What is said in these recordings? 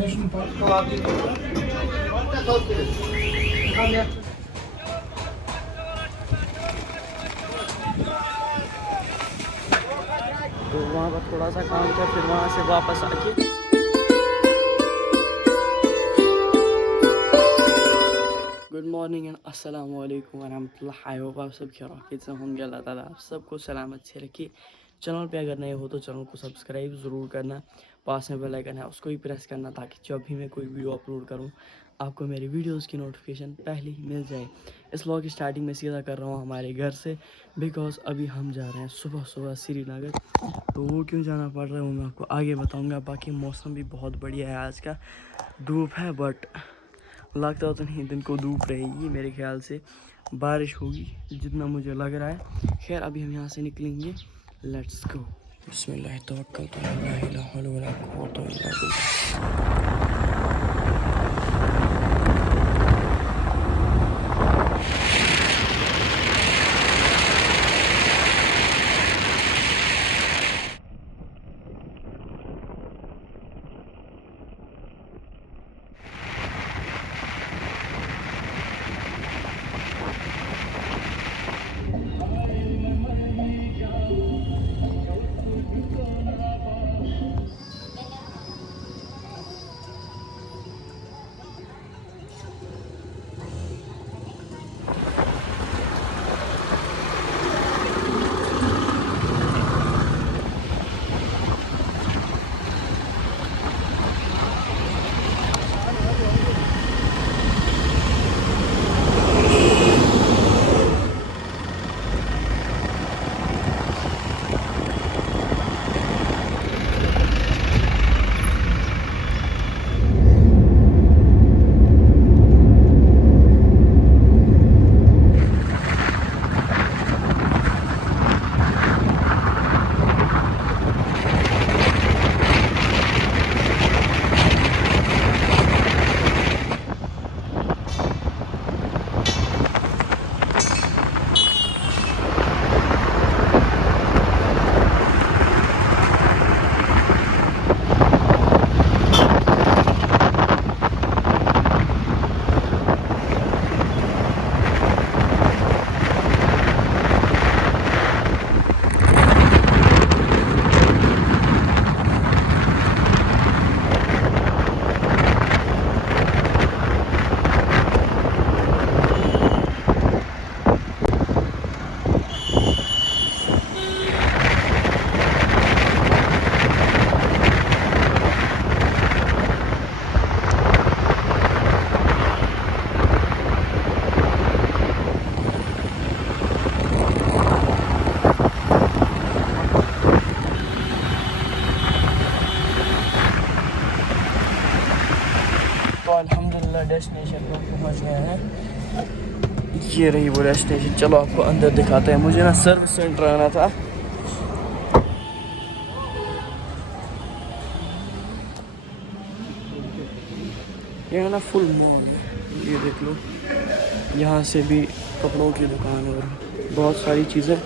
तो वहाँ पर थोड़ा सा काम था, फिर वहाँ से वापस आके गुड मॉर्निंग एंड अस्सलाम वालेकुम वरहमतुल्लाह। आई होप आप सब खैरियत से होंगे। अल्लाह ताला आप सबको सलामत से रखिए। चैनल पे अगर नए हो तो चैनल को सब्सक्राइब ज़रूर करना, पास में बेल आइकन है उसको भी प्रेस करना, ताकि जब भी मैं कोई वीडियो अपलोड करूँ आपको मेरी वीडियोस की नोटिफिकेशन पहले ही मिल जाए। इस व्लॉग की स्टार्टिंग में सीधा कर रहा हूँ हमारे घर से, बिकॉज अभी हम जा रहे हैं सुबह सुबह श्रीनगर। तो वो क्यों जाना पड़ रहा है वो मैं आपको आगे बताऊँगा। बाकी मौसम भी बहुत बढ़िया है, आज का धूप है बट लगता तो नहीं दिन को धूप रहेगी, मेरे ख्याल से बारिश होगी जितना मुझे लग रहा है। खैर अभी हम यहाँ से निकलेंगे, लेट्स गो। बिस्मिल्लाह तवक्कलतु अला ला हौला वला कुव्वता इल्ला बिल्लाह। तो अल्हम्दुलिल्लाह डेस्टिनेशन पर पहुंच गए हैं। ये रही वो डेस्टिनेशन। चलो आपको अंदर दिखाते हैं। मुझे ना सर्विस सेंटर आना था। ये ना फुल मॉल है, ये देख लो। यहाँ से भी कपड़ों की दुकान है और बहुत सारी चीज़ें।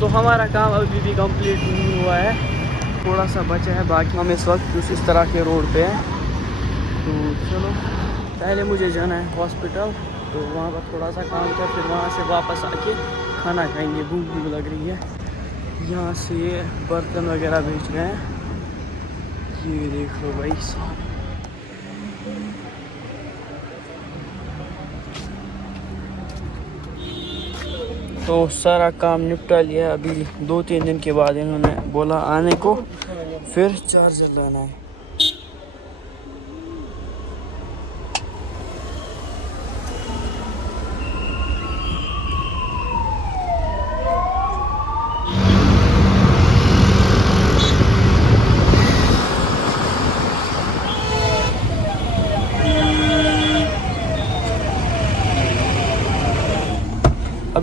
तो हमारा काम अभी भी कंप्लीट नहीं हुआ है, थोड़ा सा बचा है। बाकी हम इस वक्त कुछ इस तरह के रोड पे हैं। तो चलो पहले मुझे जाना है हॉस्पिटल, तो वहाँ पर थोड़ा सा काम था, फिर वहाँ से वापस आके खाना खाएंगे। भूख भी लग रही है। यहाँ से ये बर्तन वगैरह बेच रहे हैं, ये देख लो भाई साहब। तो सारा काम निपटा लिया। अभी 2-3 दिन के बाद इन्होंने बोला आने को, फिर चार्जर लाना है।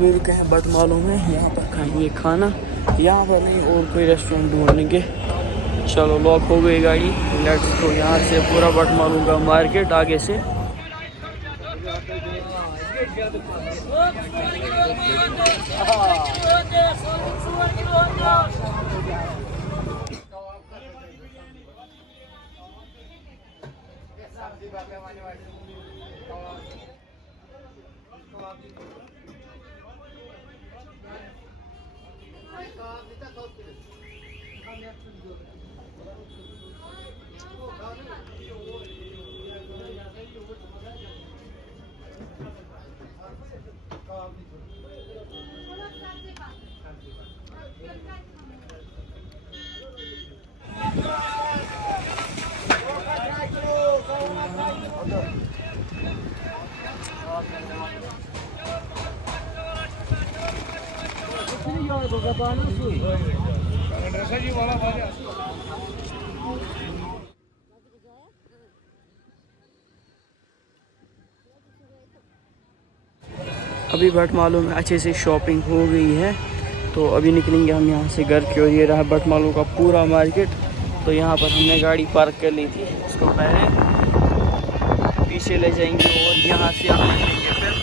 अभी रुके हैं बटमालों में, यहाँ पर खाएंगे खाना, यहाँ पर नहीं और कोई रेस्टोरेंट ढूंढेंगे। चलो लॉक हो गई गाड़ी, लेट्स गो। यहाँ से पूरा बटमालू का मार्केट आगे से। अभी बटमालू में अच्छे से शॉपिंग हो गई है, तो अभी निकलेंगे हम यहाँ से घर की ओर। ये रहा बटमालू का पूरा मार्केट। तो यहाँ पर हमने गाड़ी पार्क कर ली थी, इसको पहले पीछे ले जाएंगे और यहाँ से हम निकलेंगे फिर।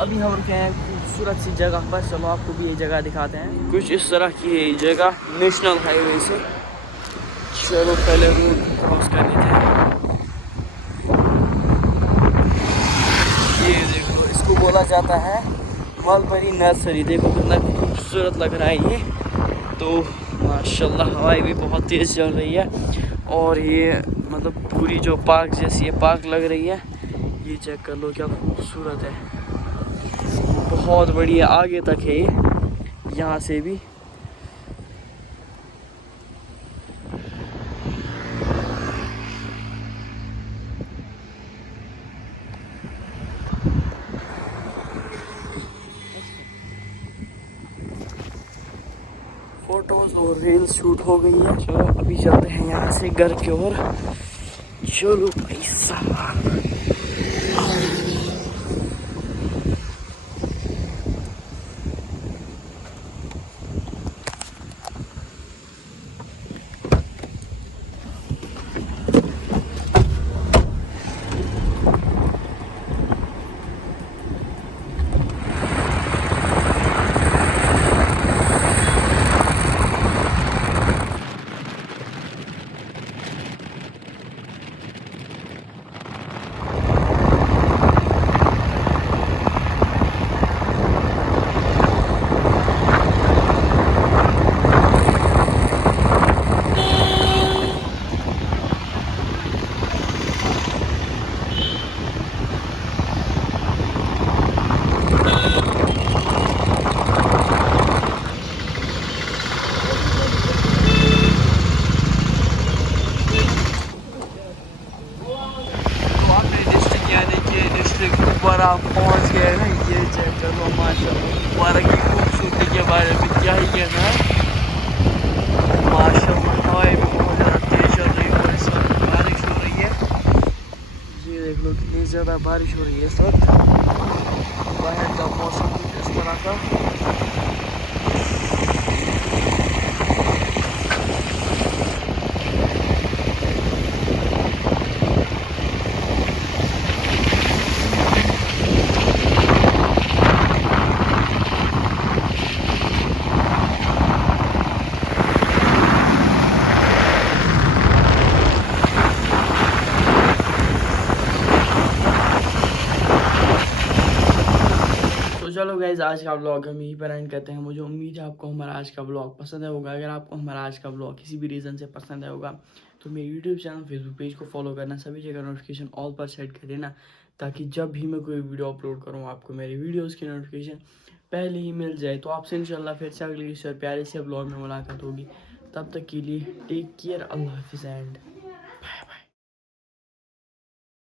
अभी हम रुके हैं खूबसूरत सी जगह पर, चलो आपको भी ये जगह दिखाते हैं। कुछ इस तरह की है ये जगह, नेशनल हाईवे से। चलो पहले रोड क्रॉस कर लेते हैं। ये देखो, इसको बोला जाता है मलबरी नर्सरी। देखो कितना खूबसूरत लग रहा है ये। तो माशाल्लाह हवाई भी बहुत तेज़ चल रही है, और ये मतलब पूरी जो पार्क जैसी ये पार्क लग रही है। ये चेक कर लो क्या खूबसूरत है, बहुत बढ़िया। आगे तक है ये, यहाँ से भी। फोटोज और रील्स शूट हो गई है। चलो अभी चलते हैं यहाँ से घर की ओर। चलो भाई साहब, ऊपर आप पहुँच गए ना। ये चेक करो माशाल्लाह, पार्क की खूबसूरती के बारे में क्या ही कहना है। माशाल्लाह हवाएं भी बहुत ज़्यादा तेज चल रही है और इस वक्त बारिश हो रही है। ये देख लो कितनी ज़्यादा बारिश हो रही है इस वक्त। बाहर का मौसम कुछ इस तरह का। चलो गाइज, आज का ब्लॉग हम यहीं पर एंड करते हैं। मुझे उम्मीद है आपको हमारा आज का ब्लॉग पसंद आया होगा। अगर आपको हमारा आज का ब्लॉग किसी भी रीज़न से पसंद आया होगा तो मेरे यूट्यूब चैनल, फेसबुक पेज को फॉलो करना, सभी जगह नोटिफिकेशन ऑल पर सेट कर देना, ताकि जब भी मैं कोई वीडियो अपलोड करूँ आपको मेरी वीडियोज़ की नोटिफिकेशन पहले ही मिल जाए। तो आपसे इंशाल्लाह फिर से अगली किसी और प्यारे से ब्लॉग में मुलाकात होगी। तब तक के लिए टेक केयर, अल्लाह हाफिज़ एंड